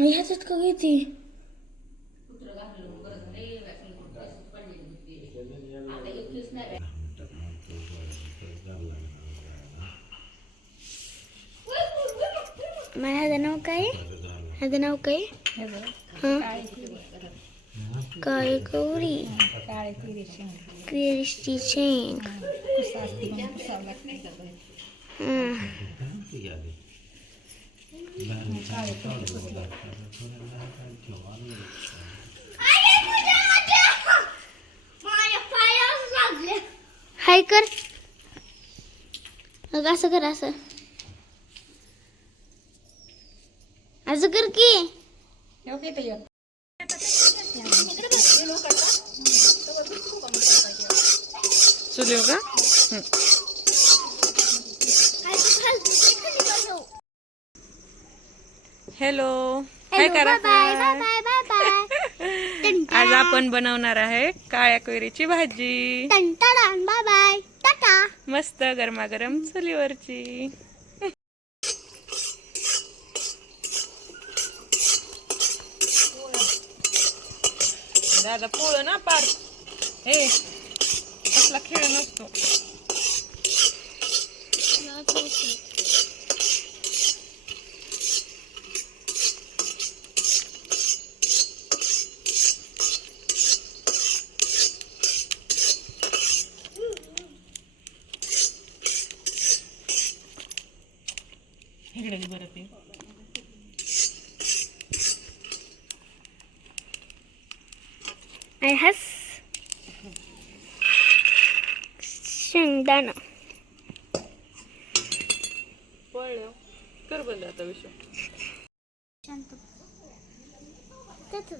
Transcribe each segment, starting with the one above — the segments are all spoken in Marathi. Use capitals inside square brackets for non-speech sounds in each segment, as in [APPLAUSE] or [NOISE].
ह्याच्यात का किती? मला ह्याचं नाव काय? ह्याचं नाव काय? काय गौरी? क्रिस्टी शेंग. हाय कर असं कर असं. असं कर की. चुलीव का? हॅलो काय करा बाय बाय बाय बाय आज आपण बनवणार आहे काळ्या कोयरीची भाजी. बाय बाय टाटा मस्त गरमागरम चुलीवरची. दादा पोळ ना पार. हे कसला खेळ नसतो. इकडे बरं ते. आणि हस शेंगदाणा. पळलं. कर बंद आता विषय. शांत. त्याच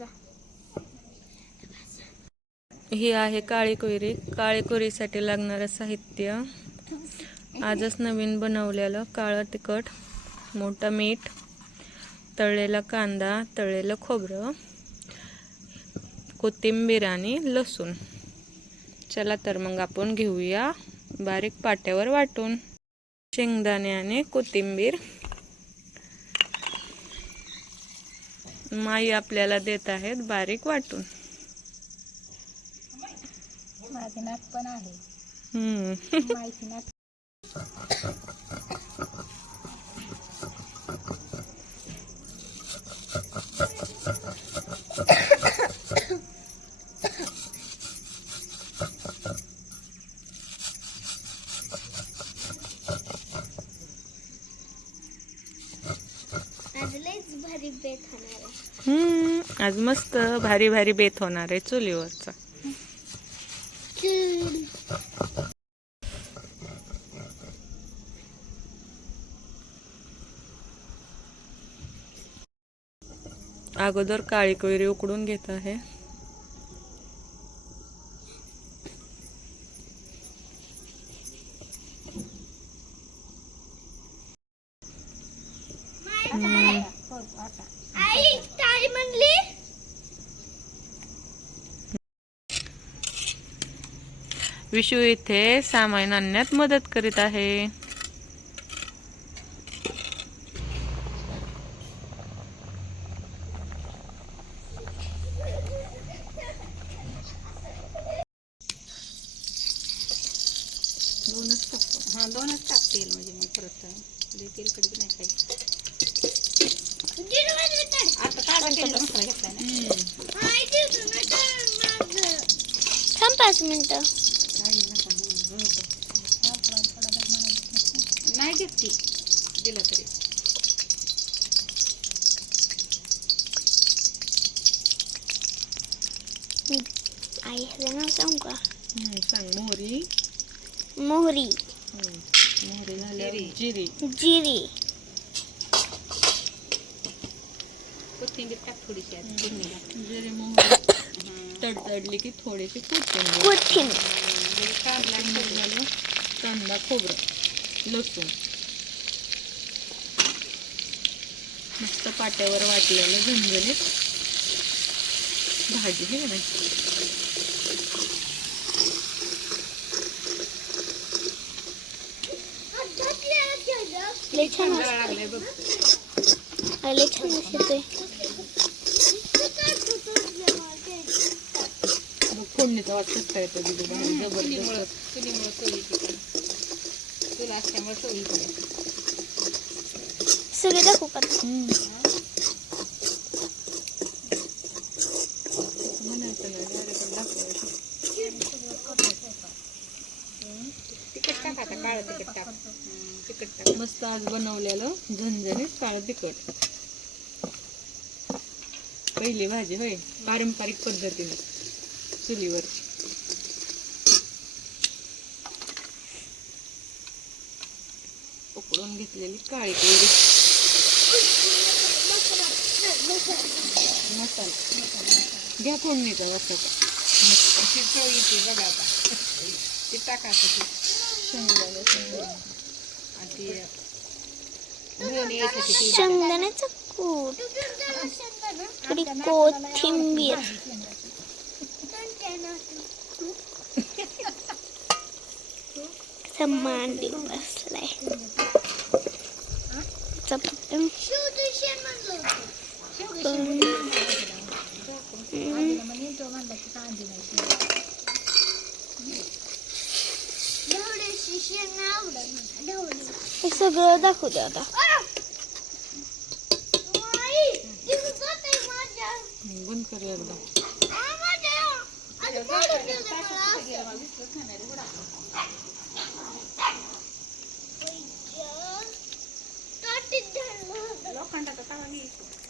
ही आहे काळी कोयरी काळी कोयरीसाठी लागणारं साहित्य. आजच नवीन बनवलेलं काळं तिखट. मोठं मीठ तळलेला कांदा तळलेलं खोबरं कोथिंबीर आणि लसूण. चला तर मग आपण घेऊया बारीक पाट्यावर वाटून. शेंगदाणे आणि कोथिंबीर. माई आपल्याला देत आहेत बारीक वाटून. माझे पण आहे. हम्म आज लयच भारी बेत होणार आहे हम्म, आज मस्त भारी भारी बेत होणार आहे चुलीवरचा. चूल. अगोदर काळी कोयरी उकडून घेत आहे. विशू इथे सामान आणण्यात मदत करीत आहे. दोनच टाकतो हां दोनच टाकतील म्हणजे मग परत लई तेलकट बी नाही खायचं. आता मसाला ना. थांब पाच मिनिटं. ती दिलं तरी. आई ह्याचं नाव सांगू. का हम्म, सांग मोहरी. मोहरी. हम्म, मोहरी झाल्यावर जिरी. जिरी. कोथिंबीर टाक थोडीशी आज फोडणीला. जिरी मोहरी. तडतडली की थोडीशी कोथिंबीर. कोथिंबीर. म्हणजे काढला कोथिंबीर झालं कांदा खोबरं लसूण. मस्त पाट्यावर वाटलेलं झणझणीत भाजी हे ना लय छान बघ. आले छान फोडणीचा वाट येतो जबरदस्त. चूल असल्यामुळे चव टाक तिखट टाक. मस्त आज बनवलेलं झणझणीत काळं तिखट. पहिली भाजी होय पारंपरिक पद्धतीने. चुलीवरची उकडून घेतलेली काळी कैरी मसाला. घ्या फोडणीचा अशी चव येते बघा आता. ते टाकायचं ते. शेंगदाणे शेंगदाणे आणि ते शेंगदाण्याचं कूट. थोडी कोथिंबीर. [LAUGHS] मांडी बसलाय चपाती हे सगळं दाखवू दे आता बंद कर एकदा लोखंडाचा तवा घ्यायचा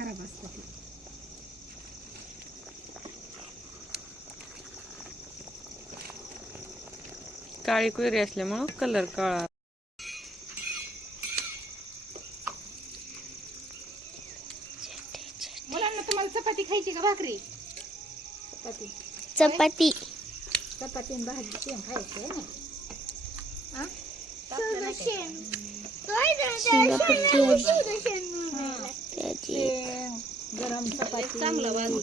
खराब असतं ते. काळी कोयरी असल्यामुळं कलर काळा. मुलांना तुम्हाला चपाती खायची का भाकरी? चपाती. चपाती. चपाती आणि भाजी शेण खायचं ना शेण गरम चपाती. चांगलं वाजतो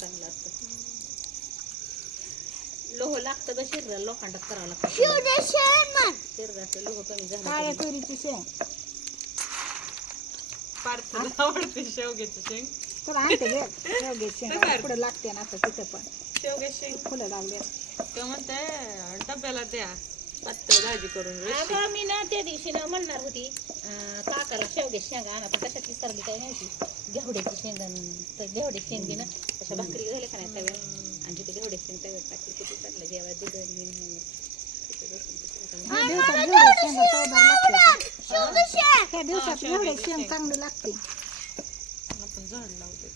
चांगलं असतं. लोह लागतं का शरीराला लोखंडात करावं लागतं. शरीराचं लोह कमी झालं तुरीची शेण पार्थला आवडते शेवग्याची शेंग. तर आणते पुढे लागते ना आता तिथं पण. शेवग्याची शेंग. फुलं लागले. ते म्हणते डब्याला द्या. पातळ भाजी करून. अगं मी ना त्या दिवशी ना म्हणणार होती अं, काकाला शेवग्याची शेंगा आणा पण कशाची सरली काय नव्हती. घेवड्याची शेंगण तर घेवड्याची शेंग ना तशा भाकरी झाल्या का नाही तव्यात आणि तिथे घेवड्याची शेंग तव्यात टाकली. किती चांगलं जेव्हा ह्या दिवसात एवढे शेंगा चवदार लागते. ह्या दिवसात एवढे शेंग. चांगले लागते. आपण झाड लावते.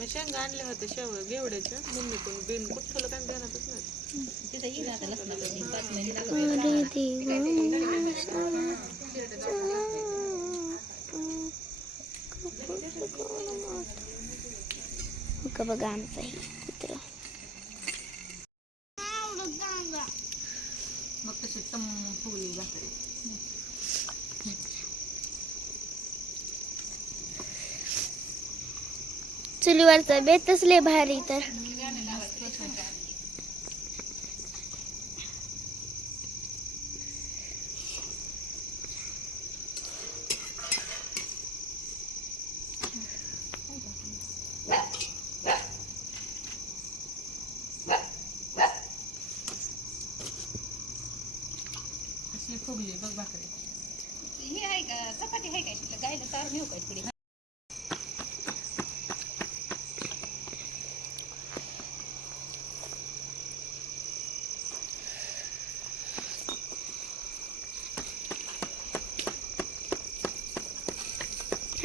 मी शेंगा आणले होते शेव घेवड्याच्या. मम्मीकडून बिन कुठलं काय देणारच नाही. बघा आमचा हे कुत्र मग तशी तम फुगली भाकरी चुलीवरचा बेतच लय भारी तर. फुगली बघ भाकरी. हे आहे का? चपाती आहे काय गायला तार नेऊ काय थोडी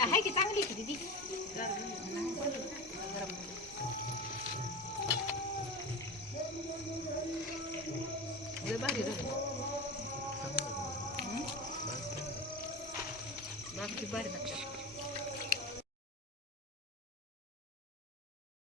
आहे की चांगली की दीदी लय